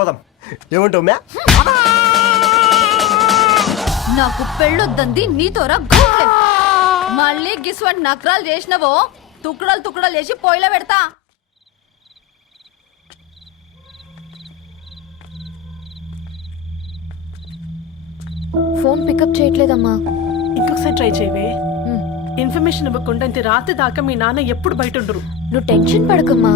వెళ్ళిపోదాం. ఏమంటావు మ్యా? నాకు పెళ్ళొద్దంది నీతోరా గూట్లే. మళ్ళీ గిస్వంటి నకరాలు చేసినవో తుక్కడలు తుక్కడలు చేసి పొయ్యిలో పెడతా. ఫోన్ పికప్ చేయట్లేదమ్మా. ఇంకొకసారి ట్రై చేయవే. ఇన్ఫర్మేషన్ ఇవ్వకుండా ఇంత రాత్రి దాకా మీ నాన్న ఎప్పుడు బయట ఉండరు. నువ్వు టెన్షన్ పడకమ్మా.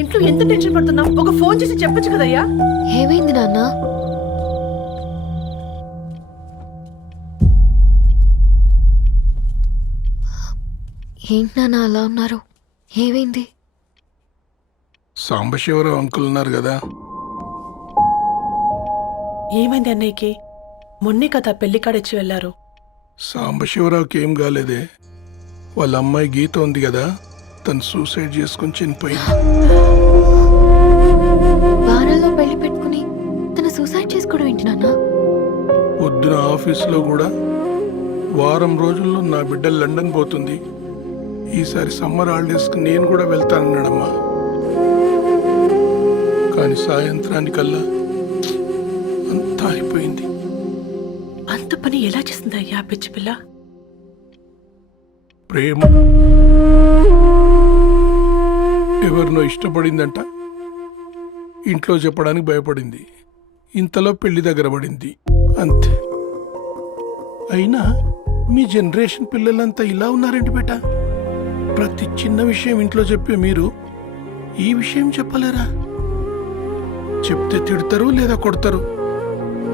ఇంట్లో ఎంత టెన్షన్ పడుతున్నావు? ఒక ఫోన్ చేసి చెప్పొచ్చు కదయ్యా. ఏమైంది నాన్న? ఏంటి నాన్న అలా ఉన్నారు? ఏమైంది? సాంబశివరావు అంకుల్ ఉన్నారు కదా. ఏమైంది అన్నయ్యకి? మొన్నే కదా పెళ్లి కాడిచ్చి వెళ్ళారు. సాంబశివరావుకి ఏం కాలేదే. వాళ్ళ అమ్మాయి గీత ఉంది కదా, తను సూసైడ్ చేసుకుని చనిపోయింది. వారాల్లో పెళ్లి పెట్టుకుని తను సూసైడ్ చేసుకోవడం ఏంటి నాన్న? పొద్దున ఆఫీసులో కూడా వారం రోజుల్లో నా బిడ్డ లండన్ పోతుంది, ఈసారి సమ్మర్ హాలిడేస్కి నేను కూడా వెళ్తానన్నాడమ్మా. కానీ సాయంత్రానికల్లా అంతా అయిపోయింది. అంత పని ఎలా చేస్తుందయ్యా పిచ్చి పిల్ల? ప్రేమ ఎవరినో ఇష్టపడిందంట, ఇంట్లో చెప్పడానికి భయపడింది. ఇంతలో పెళ్లి దగ్గర పడింది, అంతే. అయినా మీ జనరేషన్ పిల్లలంతా ఇలా ఉన్నారేంటి బేట? ప్రతి చిన్న విషయం ఇంట్లో చెప్పే మీరు ఈ విషయం చెప్పలేరా? చెప్తే తిడతారు లేదా కొడతారు,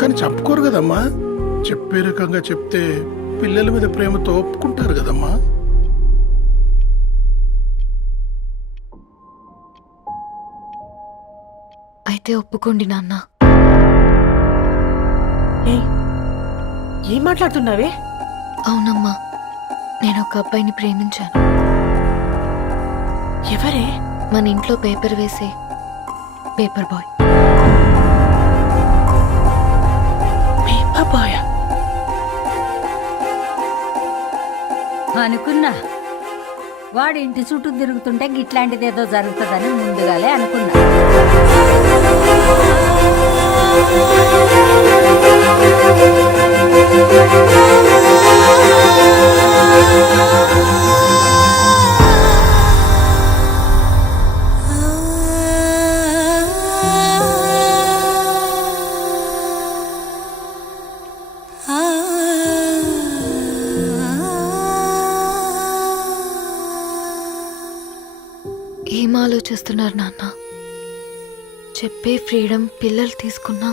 కానీ చెప్పుకోరు కదమ్మా. చెప్పే రకంగా చెప్తే పిల్లల మీద ప్రేమతో ఒప్పుకుంటారు కదమ్మా. అయితే ఒప్పుకోండి నాన్న. ఏం మాట్లాడుతున్నావే? అవునమ్మా, నేను ఒక అబ్బాయిని ప్రేమించాను. ఎవరే? మన ఇంట్లో పేపర్ వేసే పేపర్ బాయ్. పేపర్ బాయ్ అనుకున్నా. వాడి ఇంటి చుట్టూ తిరుగుతుంటే గిట్లాంటిది ఏదో జరుగుతుందని ముందుగాలే అనుకున్నా. ఏం ఆలోచిస్తున్నారు నాన్న? చెప్పే ఫ్రీడమ్ పిల్లలు తీసుకున్నా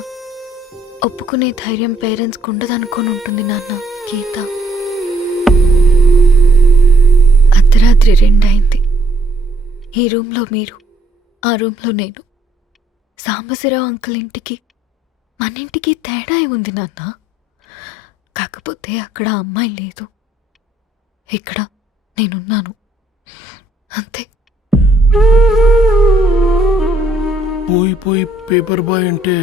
ఒప్పుకునే ధైర్యం పేరెంట్స్కి ఉండదనుకొని ఉంటుంది నాన్న. గీత అర్ధరాత్రి 2 అయింది. ఈ రూమ్లో మీరు, ఆ రూమ్లో నేను. సాంబశివరావు అంకుల్ ఇంటికి మన ఇంటికి తేడా ఉంది నాన్న. కాకపోతే అక్కడ అమ్మాయి లేదు, ఇక్కడ నేనున్నాను, అంతే. పోయి పోయి పేపర్ బాయ్ అంటే?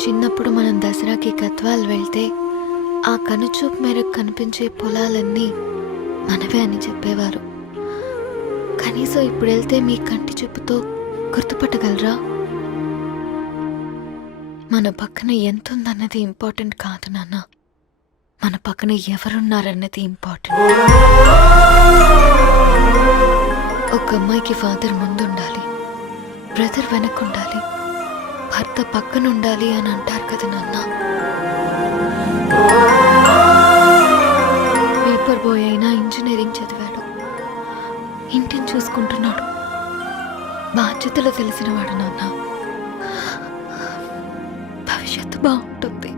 చిన్నప్పుడు మనం దసరాకి గద్వాల్ వెళ్తే ఆ కనుచూపు మేరకు కనిపించే పొలాలన్నీ మనవే అని చెప్పేవారు. కనీసం ఇప్పుడు వెళ్తే మీ కంటి చూపుతో గుర్తుపట్టగలరా? మన పక్కన ఎంతుందన్నది ఇంపార్టెంట్ కాదు నాన్న, మన పక్కన ఎవరున్నారన్నది ఇంపార్టెంట్. ఒక అమ్మాయికి ఫాదర్ ముందుండాలి, బ్రదర్ వెనకుండాలి, భర్త పక్కనుండాలి అని అంటారు కదా నాన్న. పేపర్ బాయ్ అయినా ఇంజనీరింగ్ చదివాడు, ఇంటిని చూసుకుంటున్నాడు, బాధ్యతలు తెలిసినవాడు నాన్న. భవిష్యత్తు బాగుంటుంది.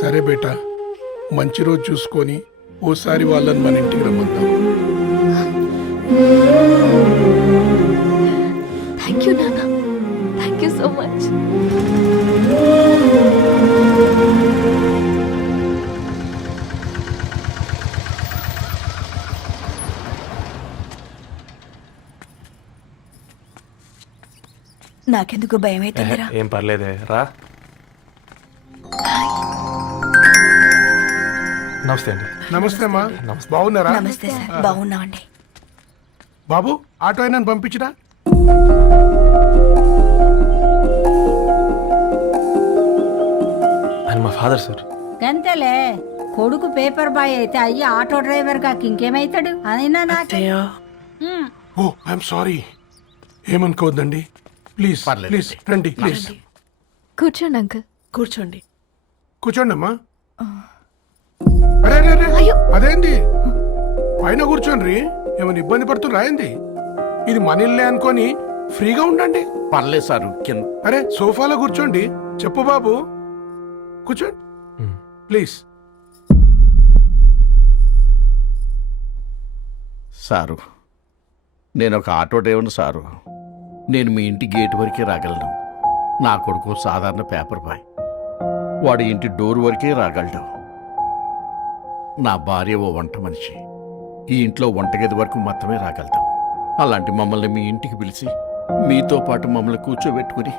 సరే బేటా, మంచి రోజు చూసుకొని ఓసారి వాళ్ళని మన ఇంటికి రమ్మంటాం. థ్యాంక్ యూ నాన్న, థ్యాంక్ యూ సో మచ్. నాకెందుకు భయం అవుతుందిరా. ఏం పర్లేదే రా. నమస్తే అండి. నమస్తే అమ్మా, బాగున్నారా? నమస్తే సార్, బాగున్నామండి. బాబు ఆటో అయినా పంపించరా? ఆయన మా ఫాదర్ సార్. గంతేలే, కొడుకు పేపర్ బాయ్ అయితే అయ్యి ఆటో డ్రైవర్ కాక ఇంకేమైతాడు? అయినా నాకు అత్తయ్య ఓ ఐఎమ్ సారీ, ఏమనుకోవద్దండి. ప్లీజ్ ప్లీజ్ రండి, ప్లీజ్ కూర్చోండి అంకుల్. కూర్చోండి. కూర్చోండి అమ్మా. అరే అరే అరే, అదేంది పైన కూర్చోండి, ఏమైనా ఇబ్బంది పడుతున్నా ఏంది? ఇది మన ఇల్లే అనుకొని ఫ్రీగా ఉండండి. పర్లేదు సారు కింద. అరే సోఫాలో కూర్చోండి. చెప్పు బాబు, కూర్చోండి ప్లీజ్. సారు, నేను ఒక ఆటో డ్రైవర్ని సారు. నేను మీ ఇంటి గేట్ వరకే రాగలను. నా కొడుకు సాధారణ పేపర్ బాయ్, వాడి ఇంటి డోర్ వరకే రాగలడు. నా భార్య ఓ వంట మనిషి, ఈ ఇంట్లో వంటగది వరకు మాత్రమే రాగలుగుతాం. అలాంటి మమ్మల్ని మీ ఇంటికి పిలిచి మీతో పాటు మమ్మల్ని కూర్చోబెట్టుకుని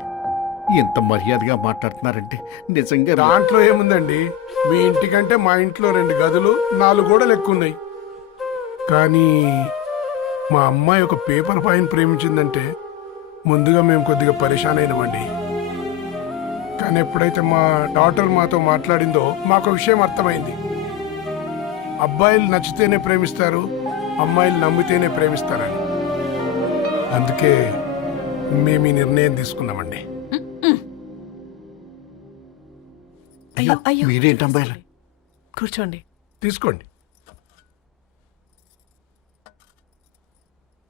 ఎంత మర్యాదగా మాట్లాడుతున్నారంటే నిజంగా దాంట్లో ఏముందండి, మీ ఇంటికంటే మా ఇంట్లో 2 గదులు 4 గోడలు ఎక్కువ ఉన్నాయి. కానీ మా అమ్మాయి ఒక పేపర్ పైన ప్రేమించిందంటే ముందుగా మేము కొద్దిగా పరేషాన్ అయినామండి. కానీ ఎప్పుడైతే మా డాటర్ మాతో మాట్లాడిందో మాకు విషయం అర్థమైంది. అబ్బాయిలు నచ్చితేనే ప్రేమిస్తారు, అమ్మాయిలు నమ్మితేనే ప్రేమిస్తారని. అందుకే మేము ఈ నిర్ణయం తీసుకున్నామండి. అయ్యో అయ్యో మీరేంటి అమ్మాయిలు? కూర్చోండి. తీసుకోండి.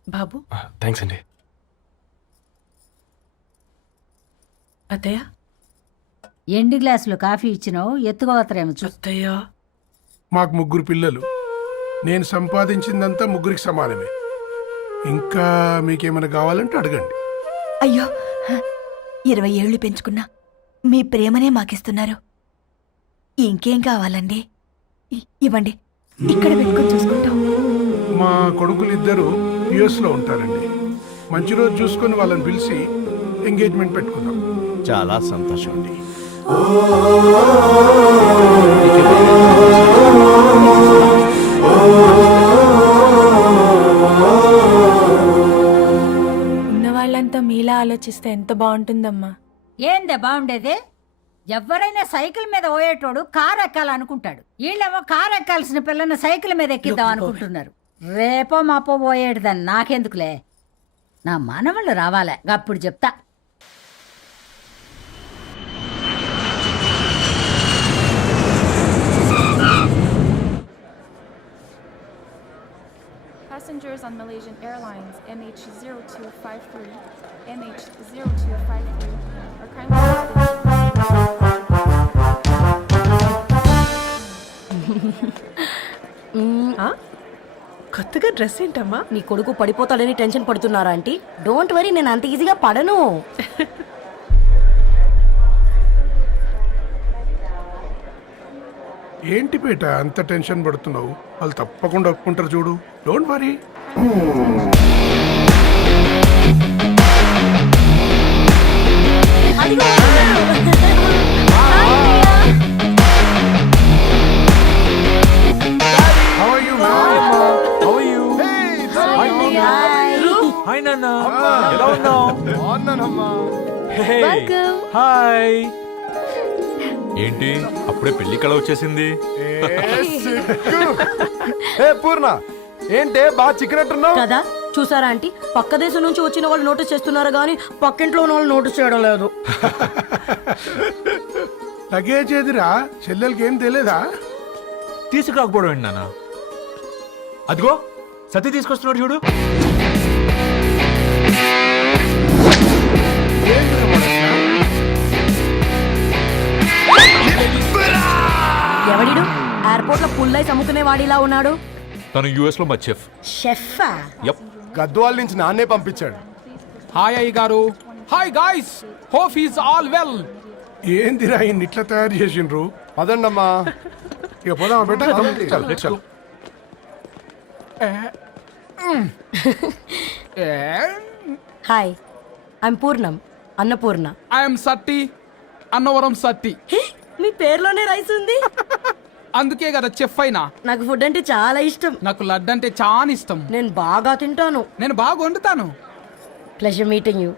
బాబు. థ్యాంక్స్ అండి. అత్తయ్య. ఎండి గ్లాసులో కాఫీ ఇచ్చినావు, ఎత్తుకోవతరేమో చూ. అత్తయ్య. మాకు 3 పిల్లలు. నేను సంపాదించిందంతా 3కి సమానమే. ఇంకా మీకేమైనా కావాలంటే అడగండి. అయ్యో 20 ఏళ్ళు పెంచుకున్నా మీ ప్రేమనే మాకిస్తున్నారు. ఇంకేం కావాలండి? ఇవ్వండి, ఇక్కడ పెట్టుకొని చూసుకుంటాం. మా కొడుకులిద్దరూ యుఎస్లో ఉంటారండి. మంచి రోజు చూసుకొని వాళ్ళని పిలిచి ఎంగేజ్మెంట్ పెట్టుకుందాం. చాలా సంతోషం అండి. ఉన్నవాళ్ళంతా మీలా ఆలోచిస్తే ఎంత బాగుంటుందమ్మా. ఏందే బాగుండేది? ఎవరైనా సైకిల్ మీద పోయేటోడు కారు ఎక్కాలనుకుంటాడు. వీళ్ళేమో కారు ఎక్కాల్సిన పిల్లని సైకిల్ మీద ఎక్కిద్దాం అనుకుంటున్నారు. రేపో మాపో పోయేటిదని నాకెందుకులే, నా మనవళ్ళు రావాలే, అప్పుడు చెప్తా. Passengers on Malaysian Airlines MH0253, MH0253 are kindly కొత్తగా డ్రెస్ ఏంటమ్మా? నీ కొడుకు పడిపోతాడని టెన్షన్ పడుతున్నారా ఆంటీ? డోంట్ వరీ, నేను అంత ఈజీగా పడను. ఏంటి పేట అంత టెన్షన్ పడుతున్నావు? వాళ్ళు తప్పకుండా ఒప్పుకుంటారు చూడు. Don't worry. How are you, ma'am? How are you? Hi నాన్న. ఎలా ఉన్నావు? హాయ్. ఏంటి అప్పుడే పెళ్లి కళ వచ్చేసింది? పూర్ణ ఏంటే బాగా చిక్కినట్టున్నావు కదా, చూసారా ఆంటీ? పక్క దేశం నుంచి వచ్చిన వాళ్ళు నోటీస్ చేస్తున్నారు కానీ పక్కింట్లో ఉన్న వాళ్ళు నోటీస్ చేయడం లేదు. లగేజ్ ఏదిరా? చెల్లెలకి ఏం తెలియదా? తీసుకురాకపోవడం ఏంటి నాన్న? అదిగో సతీ తీసుకొస్తున్నాడు చూడు. ఎవడిడు ఎయిర్పోర్ట్ లో పుల్లైస్ అమ్ముకునే వాడిలా ఉన్నాడు? తను యుఎస్ లో మా చెఫ్. షెఫా? యప్. గద్వాల నుంచి నాన్నే పంపించాడు. హాయ్ అయ్య గారు. Hi guys, hope is all well. ఏందిరా ఇన్ని ఇట్లా తయారు చేసిండ్రు? పదండమ్మా. ఇక పోదామా బెట? Hi, I'm Poornam. Annapurna. I'm Satti, Annavaram Satti. Hey, మీ పేర్లోనే రైస్ ఉంది. అందుకే కదా చెఫ్ అయినా. నాకు ఫుడ్ అంటే చాలా ఇష్టం. నాకు లడ్డు అంటే చాలా ఇష్టం. నేను బాగా తింటాను. నేను బాగా వండుతాను. Pleasure meeting you.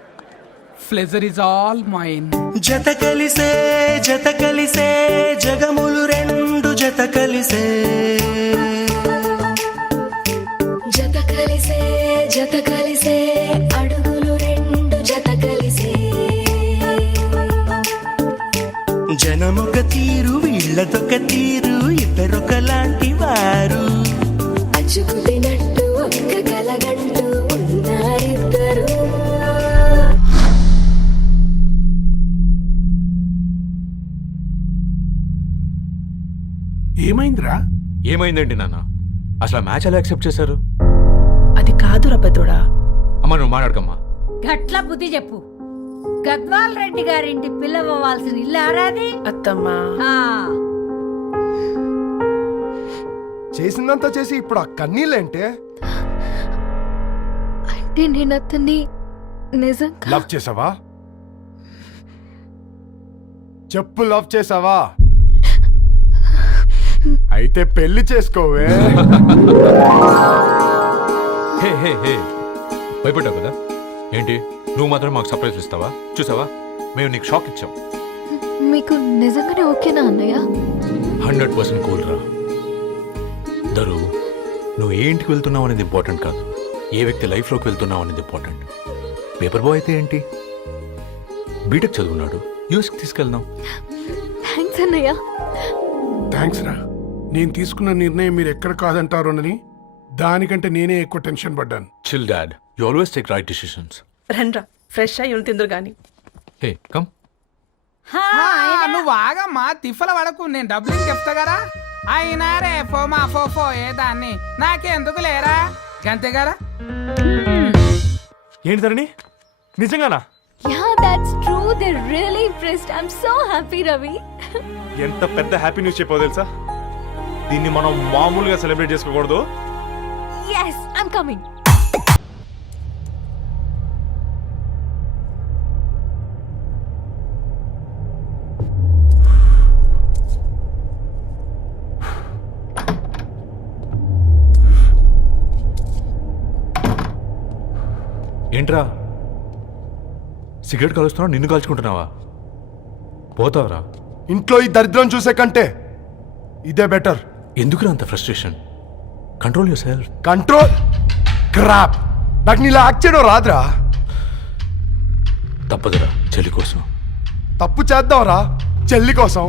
Pleasure is all mine. జత కలిసే జగములు రెండు జత కలిసే అడుగులు రెండు జత కలిసే జనమొక తీరు వీళ్ళదొక తీరు ఇద్దరొకలాంటి వారు అచ్చుకుతినట్టు ఒక్క కలగంటూ ఉన్నారిద్దరు. ఏమైందిరా? ఏమైందండి నాన్న? అసలు ఆ మ్యాచ్ ఎలా యాక్సెప్ట్ చేశారు? అది కాదు రబ్బతోడా. అమ్మ నువ్వు మాట్లాడకమ్మా. గట్ల బుద్ధి చెప్పు. గద్వాల్ రెడ్డి గారింటి పిల్లవ్వాల్సిన ఇల్లు ఆరాది. అత్తమ్మా, ఆ, చేసిందంతా చేసి ఇప్పుడు ఆ కన్నీళ్ళేంటే? అంటే నేను అతన్ని నిజంగా లవ్ చేసావా? చెప్పు, లవ్ చేసావా? అయితే పెళ్లి చేసుకోవే. హే హే హే, భయపడ్డావు కదా? ఏంటి నువ్వు మాత్రం మాకు సర్ప్రైజ్ ఇస్తావా? చూసావా, మేము నీకు షాక్ ఇచ్చాం. మీకు నిజంగానే ఓకేనా అన్నయ్య? 100% కూల్ రా. దరు, నువ్వు ఏ ఇంటికి వెళ్తున్నావు అనేది ఇంపార్టెంట్ కాదు, ఏ వ్యక్తి లైఫ్లోకి వెళ్తున్నావు అనేది ఇంపార్టెంట్. పేపర్ బాయ్ అయితే ఏంటి, బీటెక్ చదువున్నాడు, యూఎస్కి తీసుకెళ్దాం. థ్యాంక్స్ అన్నయ్య. థ్యాంక్స్ రా. నేను తీసుకున్న నిర్ణయం మీరు ఎక్కడ కాదంటారోనని దానికంటే నేనే ఎక్కువ టెన్షన్ పడ్డాను. Chill dad, you always take right decisions. రండ్రా ఫ్రెష్ అయ్యి ఉండి తిందురు గాని. Hey come. నువ్వు ఆగమ్మా, తిఫల పడకు. నేను డబ్బులు చెప్తా కదా. అయినా రే ఫో ఏదాన్ని నాకెందుకు లేరా గంతే కదా. ఏంటి ధరణి, నిజంగానా? Yeah, that's true. They're really impressed. I'm so happy, Ravi. ఎంత పెద్ద హ్యాపీ న్యూస్ చెప్పావు తెలుసా? దీన్ని మనం మామూలుగా సెలబ్రేట్ చేసుకోకూడదు. Yes, I'm coming. ఏంట్రా సిగరెట్ కాలుస్తున్నావు, నిన్ను కాల్చుకుంటున్నావా? పోతావరా? ఇంట్లో ఈ దరిద్రం చూసే కంటే ఇదే బెటర్. ఎందుకురా అంత frustration? Control your self. Control crap. నాకు నీలా యాక్ట్ చేయడం రాదురా. తప్పదురా, చెల్లి కోసం. తప్పు చేద్దాంరా చెల్లి కోసం.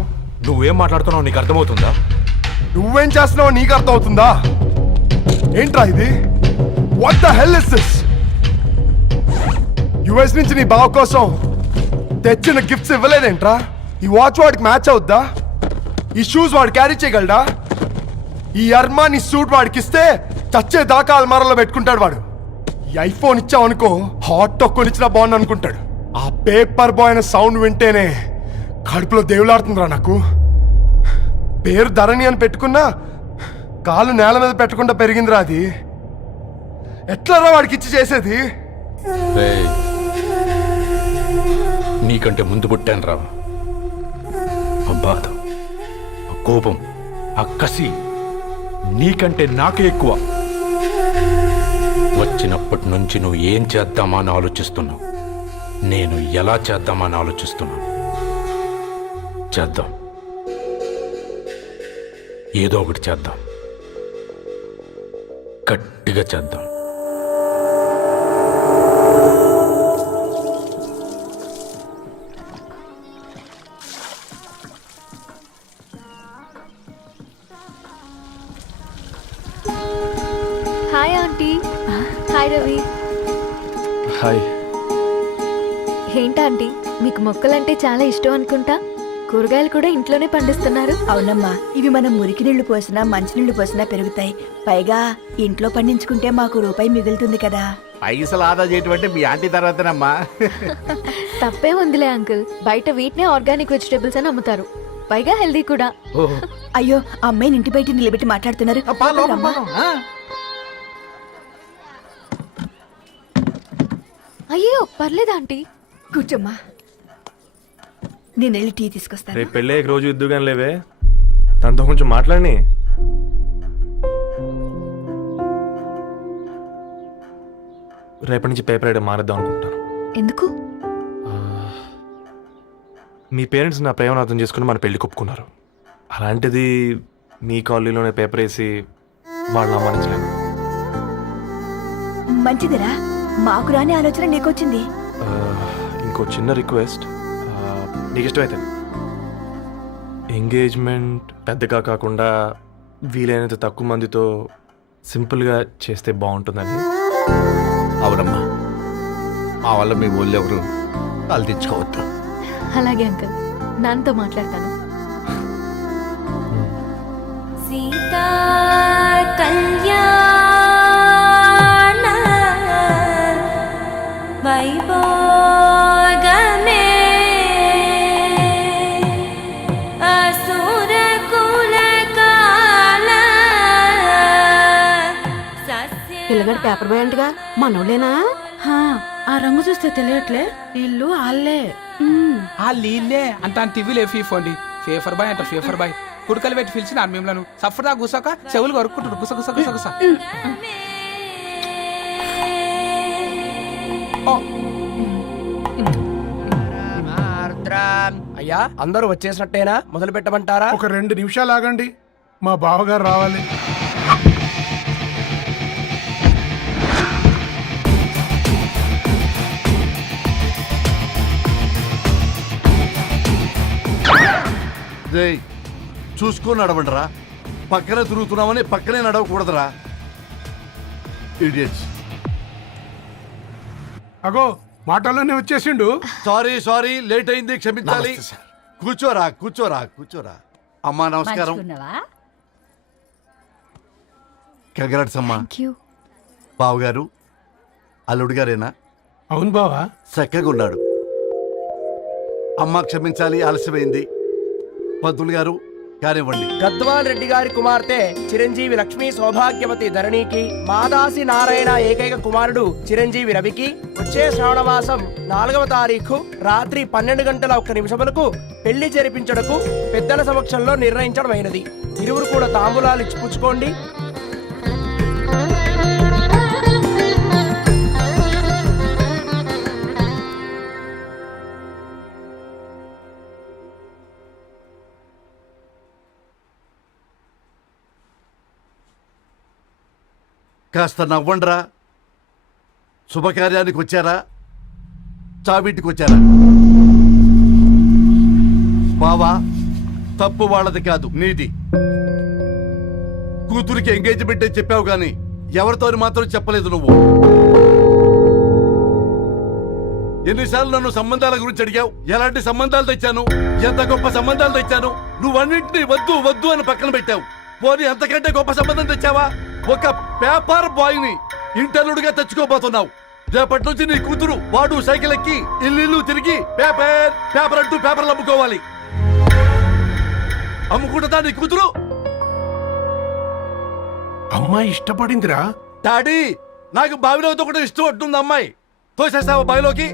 నువ్వేం మాట్లాడుతున్నావు నీకు అర్థమవుతుందా? నువ్వేం చేస్తున్నావో నీకు అర్థం అవుతుందా? ఏంట్రా ఇది? What the hell is this? US నుంచి నీ బావ కోసం తెచ్చిన గిఫ్ట్స్ ఇవ్వలేదేంట్రా? ఈ వాచ్ వాడికి మ్యాచ్ అవుద్దా? ఈ షూస్ వాడు క్యారీ చేయగలడా? ఈ అర్మానీ సూట్ వాడికి ఇస్తే చచ్చే దాకా అల్మారాలో పెట్టుకుంటాడు వాడు. ఈ ఐఫోన్ ఇచ్చావనుకో హాట్ టొక్కని ఇచ్చినా బాగుంది అనుకుంటాడు. ఆ పేపర్ బాయ్ అనే సౌండ్ వింటేనే కడుపులో దేవులాడుతుందిరా నాకు. పేరు ధరణి అని పెట్టుకున్నా కాలు నేల మీద పెట్టకుండా పెరిగిందిరా అది. ఎట్లారా వాడికి ఇచ్చి చేసేది? రేయ్, నీకంటే ముందు పుట్టాను రా. ఆ బాధ, ఆ కోపం, ఆ కసి నీకంటే నాకే ఎక్కువ. వచ్చినప్పటి నుంచి నువ్వు ఏం చేద్దామా అని ఆలోచిస్తున్నావు, నేను ఎలా చేద్దామా అని ఆలోచిస్తున్నాను. చేద్దాం, ఏదో ఒకటి చేద్దాం, గట్టిగా చేద్దాం. Hi aunty. Hi Ravi. Hi. ఏంటా ఆంటీ, మీకు మొక్కలంటే చాలా ఇష్టం అనుకుంటా. కూరగాయలు కూడా ఇంట్లోనే పండిస్తున్నారు. అవునమ్మా, ఇవి మనం మురికి నీళ్లు పోసినా మంచినీళ్లు పోసినా పెరుగుతాయి. పైగా ఇంట్లో పండించుకుంటే మాకు రూపాయి మిగులుతుంది కదా. పైసలు ఆదా చేయటం అంటే మీ ఆంటీ తర్వాతనమ్మా. తప్పే ఉందిలే అంకుల్, బయట వీటినే ఆర్గానిక్ వెజిటేబుల్స్ అని అమ్ముతారు, పైగా హెల్దీ కూడా. అయ్యో, ఆ అమ్మాయిని ఇంటి బయట నిలబెట్టి మాట్లాడుతున్నారు. అమ్మా. అయ్యో పర్లేదు ఆంటీ. కూర్చోమ్మా, నేను వెళ్ళి టీ తీసుకొస్తాను. రేపు పెళ్ళే రోజు ఇద్దుగాని లేవే, తనతో కొంచెం మాట్లాడి. రేపటి నుంచి పేపర్ రైడ్ మారేద్దాం అనుకుంటాను. ఎందుకు? మీ పేరెంట్స్ నా ప్రేమను అర్థం చేసుకుని మన పెళ్లి ఒప్పుకున్నారు. అలాంటిది మీ కాలనీలోనే పేపర్ వేసి వాళ్ళని అవమానించలేను. మంచిదిరా, మాకు రాని ఆలోచన నీకొచ్చింది. ఇంకో చిన్న రిక్వెస్ట్, నీకు ఇష్టమైతే ఎంగేజ్మెంట్ పెద్దగా కాకుండా వీలైనంత తక్కువ మందితో సింపుల్గా చేస్తే బాగుంటుందని. అవునమ్మా, మా వల్ల మీ ఊళ్ళో ఎవరు కాలు తెచ్చుకోవద్దు. అలాగే అంకుల్, నాన్నతో మాట్లాడతాను. సీతా కళ్యాణ వైభోగమే అసుర కుల కాల పిల్లగాడు పేపర్ బాయ్ అంటగా మనోళ్ళేనా? ఆ రంగు చూస్తే తెలియట్లే, ఇల్లు ఆళ్ళే. ఆ లీల్లే అంత టీవీలో ఫీఫోండి. ఫేఫర్ బాయ్ అంట, ఫేఫర్ బాయ్. కుడుకలు పెట్టి పిలిచిన మిమ్మలను సఫర్దా గుసక చెవులు కొరుక్కుంటారు. గుస గుస గుస గుస. అయ్యా, అందరూ వచ్చేసినట్టేనా? మొదలు పెట్టమంటారా? ఒక 2 నిమిషాలు ఆగండి, మా బావగారు రావాలి. చూసుకొని నడవండిరా. పక్కనే తిరుగుతున్నామని పక్కనే నడవకూడదురా. ఇడియట్స్. అగో మాటల్లోనే వచ్చేసిండు. సారీ లేట్ అయింది, క్షమించాలి. కూర్చోరా కూర్చోరా కూర్చోరా. అమ్మా నమస్కారం. కంగ్రాట్స్ అమ్మా. బావగారు అల్లుడు గారేనా? అవును బావా. చక్కగా ఉన్నాడు. అమ్మ క్షమించాలి, ఆలస్యమైంది. పంతులు గారు కానివ్వండి. గద్వాన్ రెడ్డి గారి కుమార్తె చిరంజీవి లక్ష్మీ సౌభాగ్యవతి ధరణికి, మాదాసి నారాయణ ఏకైక కుమారుడు చిరంజీవి రవికి వచ్చే శ్రావణమాసం 4వ తారీఖు రాత్రి 12:01 పెళ్లి జరిపించడకు పెద్దల సమక్షంలో నిర్ణయించడమైనది. ఇరువురు కూడా తాంబూలాలు ఇచ్చి పుచ్చుకోండి. కాస్త నవ్వండ్రా. శుభకార్యానికి వచ్చారా, చావింటికి వచ్చారా? బావా, తప్పు వాళ్ళది కాదు, నీది. కూతురికి ఎంగేజ్మెంట్ అని చెప్పావు కానీ ఎవరితో మాత్రం చెప్పలేదు నువ్వు. ఎన్నిసార్లు నన్ను సంబంధాల గురించి అడిగావు? ఎలాంటి సంబంధాలు తెచ్చాను, ఎంత గొప్ప సంబంధాలు తెచ్చాను. నువ్వన్నింటినీ వద్దు వద్దు అని పక్కన పెట్టావు. పోనీ అంతకంటే గొప్ప సంబంధం తెచ్చావా? ఒక పేపర్ బాయ్ ని ఇంటర్లుడిగా తెచ్చుకోబోతున్నావు. రేపటి నుంచి నీ కూతురు వాడు సైకిల్ ఎక్కి ఇల్లు తిరిగి పేపర్ పేపర్ అంటూ పేపర్లు అమ్ముకోవాలి. అమ్ముకుంటుందా నీ కూతురు? అమ్మాయి ఇష్టపడిందిరా. డాడీ, నాకు బావిలోతో కూడా ఇష్టం అంటుంది అమ్మాయి. తోసేస్తావా బావిలోకి?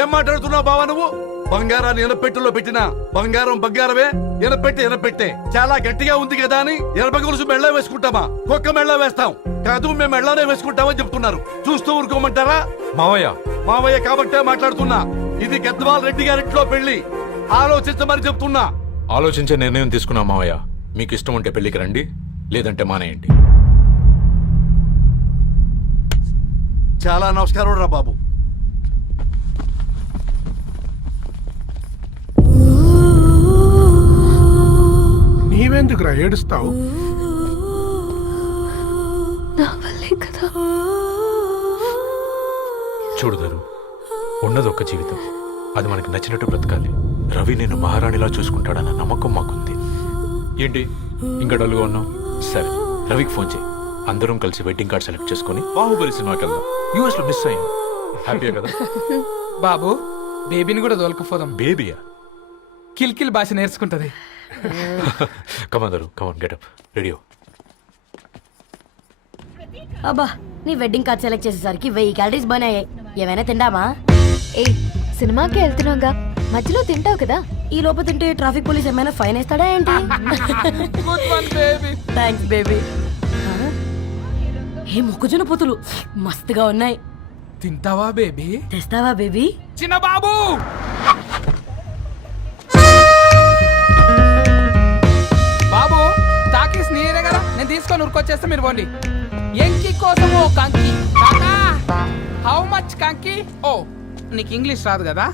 ఏం మాట్లాడుతున్నావు బావా నువ్వు? బంగారాన్ని ఎనపెట్టులో పెట్టినా బంగారం బంగారమే, ఎనపెట్టే చాలా గట్టిగా ఉంది కదా అని ఎనప గొలుసు మెళ్ళ వేసుకుంటామా? కుక్క మెళ్ళ వేస్తాం కాదు, మేము మెళ్ళనే వేసుకుంటామని చెప్తున్నారు. చూస్తూ ఊరుకోమంటారా? మావయ్య కాబట్టే మాట్లాడుతున్నా. ఇది గద్వాల్ రెడ్డి గారింట్లో పెళ్లి. ఆలోచించమని చెప్తున్నా. ఆలోచించే నిర్ణయం తీసుకున్నా మావయ్య. మీకు ఇష్టం ఉంటే పెళ్లికి రండి, లేదంటే మానేయండి. చాలా నమస్కారం రా బాబు. నీవెందుకురా ఏడుస్తావు? చూడదారు, ఉన్నది ఒక్క జీవితం, అది మనకి నచ్చినట్టు బ్రతకాలి. రవి నేను మహారాణిలా చూసుకుంటాడన్న నమ్మకం మాకుంది. ఏంటి ఇంకా డల్గా ఉన్నావు? సరే, రవికి ఫోన్ చేయి. అందరం కలిసి వెడ్డింగ్ కార్డ్ సెలెక్ట్ చేసుకుని బాహుబలి సినిమాకి వెళ్దాం. యూఎస్ లో మిస్ అయ్యాం. హ్యాపీయా కదా? బాబు, బేబీని కూడా దొలకపోదాం. బేబీయా? కిల్కిల్ భాష నేర్చుకుంటది. కమాందరు, కమాన్, గెటప్, రెడీ. అబ్బా, నీ వెడ్డింగ్ కార్డ్ సెలెక్ట్ చేసేసరికి 1000 క్యాలరీస్ బర్న్ అయ్యాయి. ఏమైనా తిండామా? ఏ సినిమాకి వెళ్తున్నాగా, మధ్యలో తింటావు కదా. ఈ లోపు తింటే ట్రాఫిక్ పోలీస్ ఏమైనా ఫైన్ వేస్తాడా ఏంటి? Thanks baby. ఏ మొక్కజొన్న పొతులు మస్తుగా ఉన్నాయి. తింటావా బేబీ? తెస్తావా బేబీ? చిన్న బాబు బాబు టాకీస్ నీరే కదా, నేను తీసుకొని ఉరికొచ్చేస్తే మీరు పోండి. ఎంకి కోసం ఓ కంకి. హౌ మచ్ కంకి? ఓ నీకు ఇంగ్లీష్ రాదు కదా.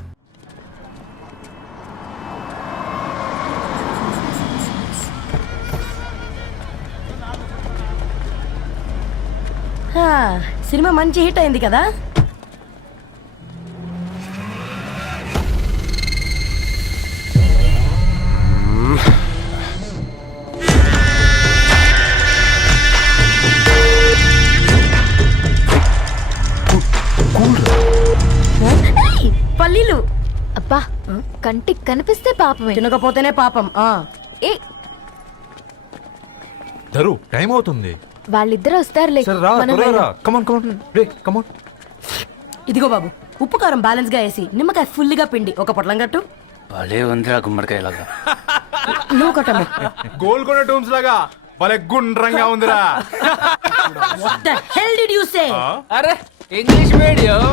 సినిమా మంచి హిట్ అయింది కదా. పల్లీలు. అబ్బా, కంటికి కనిపిస్తే పాపమే, తినకపోతేనే పాపం. ఏ దరు టైం అవుతుంది. వాళ్ళిద్దరు వస్తారులే, మనం వెళ్దాం. ఇదిగో బాబు, ఉప్పు కారం బ్యాలెన్స్ గా వేసి నిమ్మకాయ ఫుల్ గా పిండి ఒక పొట్లం కట్టు. భలే ఉందిరా గుమ్మడికాయలాగా. నువ్వు కట్టమ్మా. గోల్కొండ టూమ్స్ లాగా భలే గుండ్రంగా ఉందిరా. What the hell did you say? అరే English medium.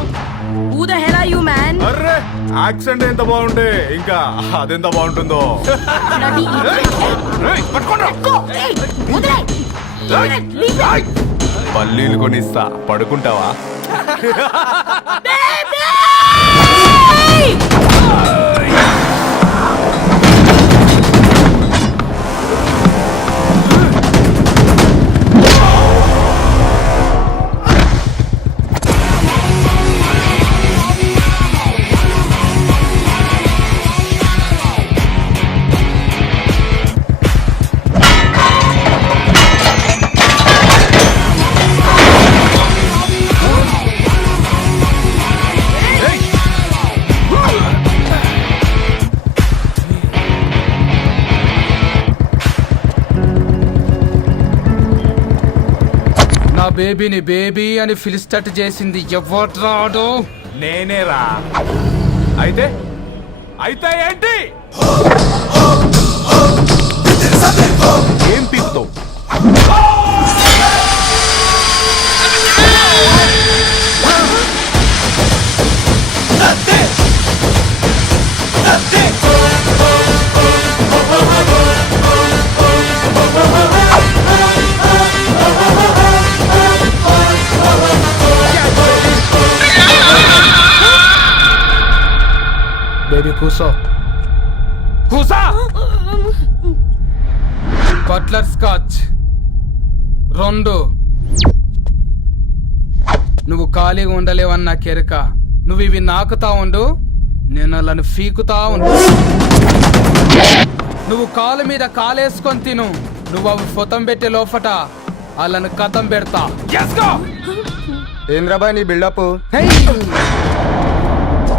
Who the hell are you, man? Array accent ఎంత బాగుంటే ఇంకా అదెంత బాగుంటుందో. Bloody idiot. Go. Hey, వదిలేయ్. పల్లీలు కొనిస్తా, పడుకుంటావా? నా బేబీని బేబీ అని పిలిచేటట్టు చేసింది ఎవరు రాడు? నేనేరా. అయితే అయితే ఏంటి? ఏం పీకుతావు? బేబీ కూసో. కూసా. Butler scotch 2. నువ్వు ఖాళీగా ఉండలేవన్న కెరక. నువ్వు ఇవి నాకుతా ఉండు, నేను అలాని ఫీకుతా ఉండు. నువ్వు కాలు మీద కాలేసుకొని తిను. నువ్వు అవి ఫొతం పెట్టే లోపట అలాని కథం పెడతా. ఏంద్రాబాయ్ నీ బిల్డప్?